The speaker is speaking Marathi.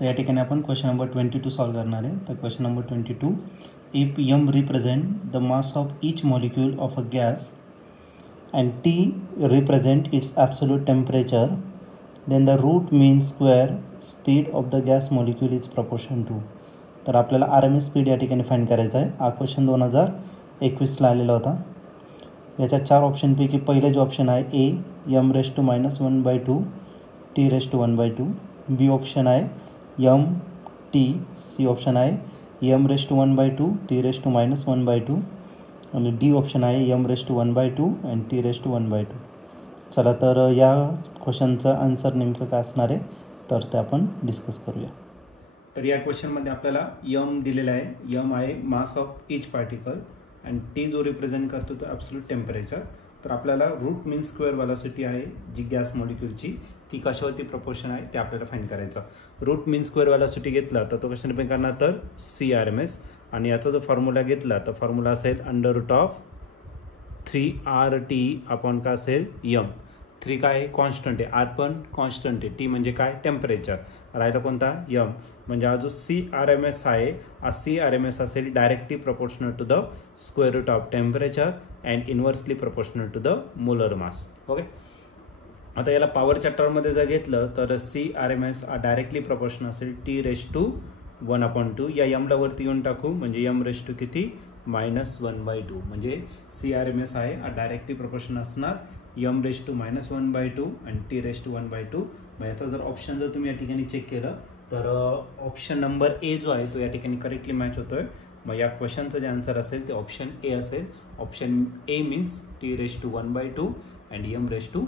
तर या ठिकाणी आपण क्वेश्चन नंबर 22 सॉल्व करणार आहे. तर question number 22, if m represent the mass of each molecule of a gas and T represent its absolute temperature, then the root mean square speed of the gas molecule is proportion to. तर आपल्याला RMS स्पीड या ठिकाणी फाइंड करायचा आहे. हा क्वेश्चन 2021ला आलेला होता. याच्या 4 ऑप्शनपैकी पहिले जो ऑप्शन आहे ए m⁻⁻1/2 T⁻1/2, बी ऑप्शन आहे m/t, सी ऑप्शन आहे m⁻1/2 T⁻1/2 आणि डी ऑप्शन आहे m⁻1/2 आणि T⁻1/2. चला तर या क्वेश्चनचं आन्सर नेमकं काय असणार आहे तर ते आपण डिस्कस करूया. तर या क्वेश्चनमध्ये आपल्याला m दिलेला आहे. m आहे मास ऑफ ईच पार्टिकल आणि टी जो रिप्रेझेंट करतो तो ॲब्सोल्यूट टेम्परेचर. तर आपल्याला रूट मीन स्क्वेअर व्हेलॉसिटी आहे जी गॅस मॉलिक्यूलची ती कशावरती प्रपोर्शन आहे ते आपल्याला फाइंड करायचं. रूट मीन स्क्वेअर व्हेलॉसिटी घेतला तर तो कशाने डिपेंड करणार तर CRMS, आणि याचा जो फॉर्म्युला घेतला तर फॉर्म्युला असेल √3RT अपॉन काय असेल m. 3 काय आहे कॉन्स्टंट आहे, R पण कॉन्स्टंट आहे, T म्हणजे काय टेम्परेचर, राहिला कोणता m. म्हणजे हा जो CRMS आहे हा CRMS असेल directly proportional to the square root of temperature and inversely proportional to the molar mass. Okay, आता याला पॉवरच्या टर्ममध्ये जर घेतलं तर CRMS डायरेक्टली प्रोपोर्शनल असेल T⁻1/2. या m ला वरती येऊन टाकू म्हणजे m किती -1/2. म्हणजे CRMS आहे डायरेक्टली प्रोपोर्शनल असणार m⁻1/2 आणि T⁻1/2. मग याचा जर ऑप्शन जर तुम्ही या ठिकाणी चेक केलं तर ऑप्शन नंबर ए जो आहे तो या ठिकाणी करेक्टली मॅच होतोय. मग या क्वेश्चनचं जे आन्सर असेल ते ऑप्शन ए असेल. Option A means T⁻1/2 and m⁻1/2.